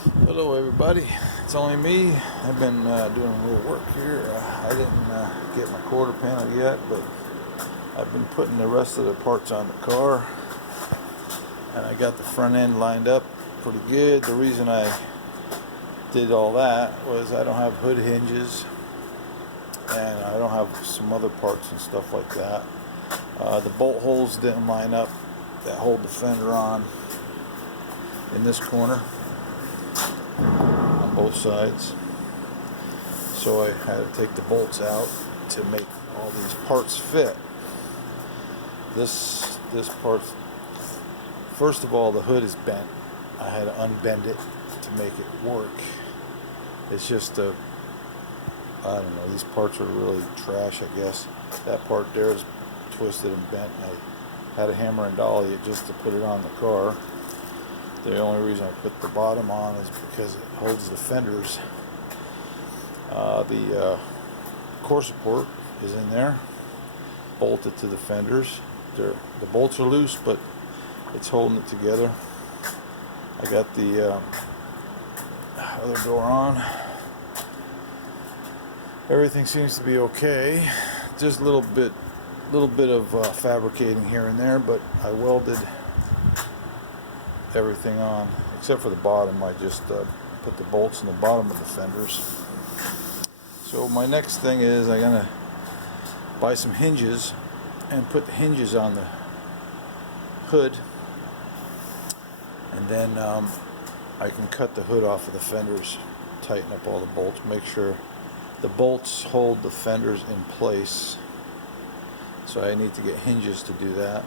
Hello everybody, it's only me. I've been doing a little work here. I didn't get my quarter panel yet, but I've been putting the rest of the parts on the car, and I got the front end lined up pretty good. The reason I did all that was I don't have hood hinges, and I don't have some other parts and stuff like that. The bolt holes didn't line up that hold the fender on in this corner on both sides, so I had to take the bolts out to make all these parts fit. This part, first of all, the hood is bent. I had to unbend it to make it work. It's just I don't know, these parts are really trash, I guess. That part there is twisted and bent, and I had a hammer and dolly it just to put it on the car. The only reason I put the bottom on is because it holds the fenders. The core support is in there, bolted to the fenders. The bolts are loose, but it's holding it together. I got the other door on. Everything seems to be okay. Just a little bit of fabricating here and there, but I welded everything on except for the bottom. I just put the bolts in the bottom of the fenders. So my next thing is I'm gonna buy some hinges and put the hinges on the hood, and then I can cut the hood off of the fenders, tighten up all the bolts, make sure the bolts hold the fenders in place. So I need to get hinges to do that.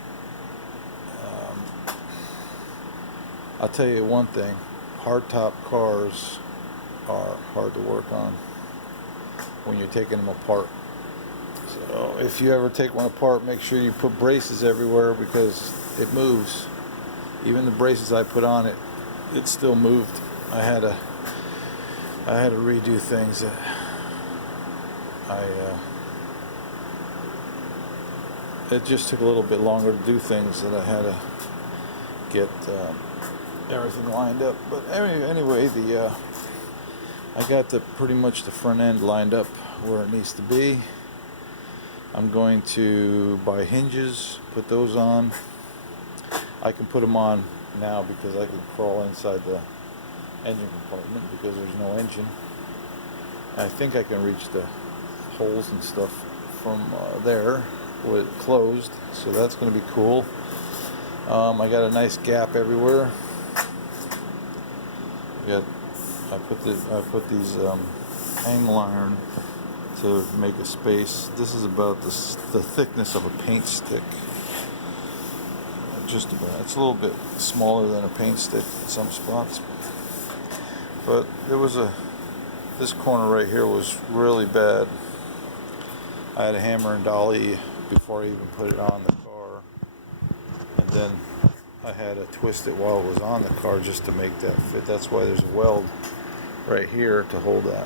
I'll tell you one thing, hardtop cars are hard to work on when you're taking them apart. So if you ever take one apart, make sure you put braces everywhere, because it moves. Even the braces I put on it, it still moved. I had to redo things that it just took a little bit longer to do things that I had to get everything lined up. But anyway, I got pretty much the front end lined up where it needs to be. I'm going to buy hinges, put those on. I can put them on now because I can crawl inside the engine compartment because there's no engine. I think I can reach the holes and stuff from there with it closed, so that's going to be cool. I got a nice gap everywhere. I put these angle iron to make a space. This is about the thickness of a paint stick. Just about. It's a little bit smaller than a paint stick in some spots. But this corner right here was really bad. I had a hammer and dolly before I even put it on the car, and then I had to twist it while it was on the car just to make that fit. That's why there's a weld right here to hold that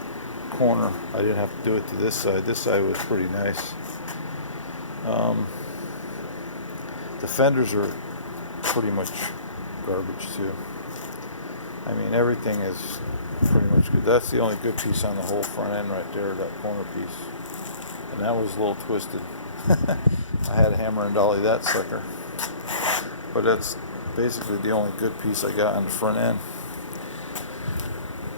corner. I didn't have to do it to this side. This side was pretty nice. The fenders are pretty much garbage too. I mean, everything is pretty much good. That's the only good piece on the whole front end right there, that corner piece. And that was a little twisted. I had a hammer and dolly that sucker. But that's basically the only good piece I got on the front end.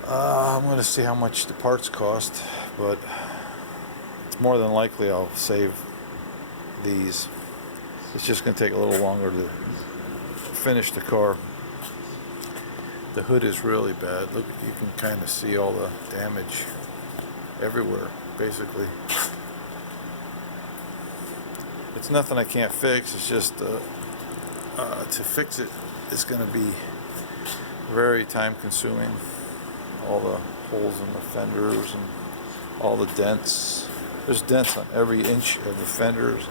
I'm going to see how much the parts cost, but it's more than likely I'll save these. It's just going to take a little longer to finish the car. The hood is really bad. Look, you can kind of see all the damage everywhere, basically. It's nothing I can't fix. It's just to fix it is going to be very time consuming. All the holes in the fenders and all the dents. There's dents on every inch of the fenders,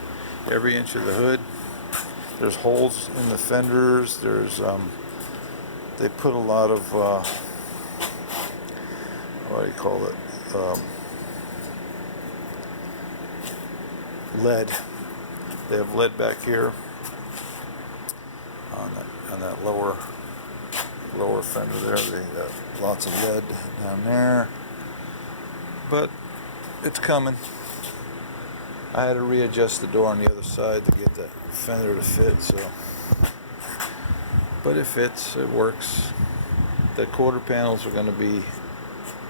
every inch of the hood. There's holes in the fenders. There's they put a lot of what do you call it? Lead. They have lead back here on that lower lower fender there. They got lots of lead down there, but it's coming. I had to readjust the door on the other side to get that fender to fit, so, but it fits, it works. The quarter panels are going to be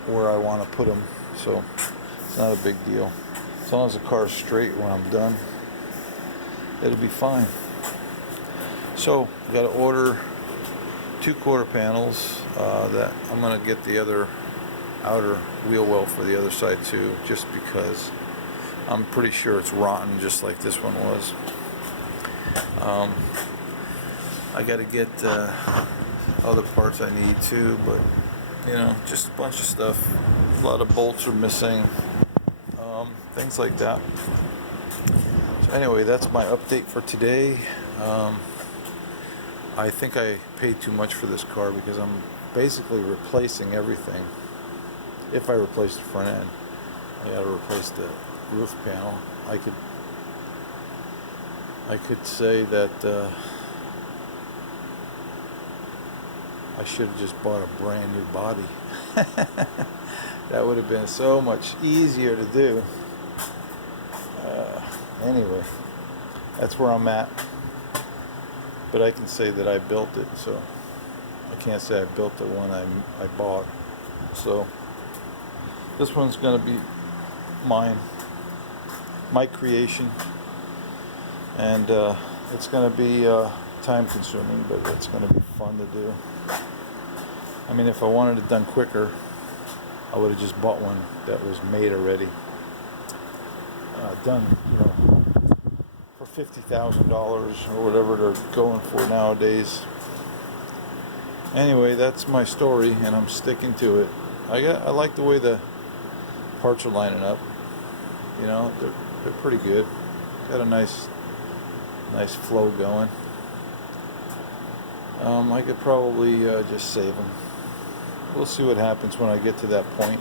where I want to put them, so it's not a big deal. As long as the car is straight when I'm done, it'll be fine. So I got to order 2 quarter panels. That I'm going to get the other outer wheel well for the other side too, just because I'm pretty sure it's rotten, just like this one was. I got to get other parts I need too, but you know, just a bunch of stuff. A lot of bolts are missing, things like that. So anyway, that's my update for today. I think I paid too much for this car because I'm basically replacing everything. If I replace the front end, I got to replace the roof panel. I could say that I should have just bought a brand new body. That would have been so much easier to do. Anyway, that's where I'm at. But I can say that I built it, so I can't say I built the one I bought. So this one's going to be mine, my creation, and it's going to be time consuming, but it's going to be fun to do. I mean, if I wanted it done quicker, I would have just bought one that was made already, done, you know, for $50,000 or whatever they're going for nowadays. Anyway, that's my story, and I'm sticking to it. I like the way the parts are lining up. You know, they're pretty good. Got a nice flow going. I could probably just save them. We'll see what happens when I get to that point.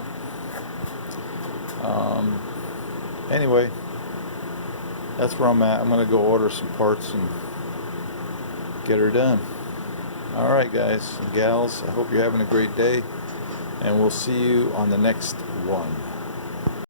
Anyway, that's where I'm at. I'm going to go order some parts and get her done. Alright guys and gals, I hope you're having a great day, and we'll see you on the next one.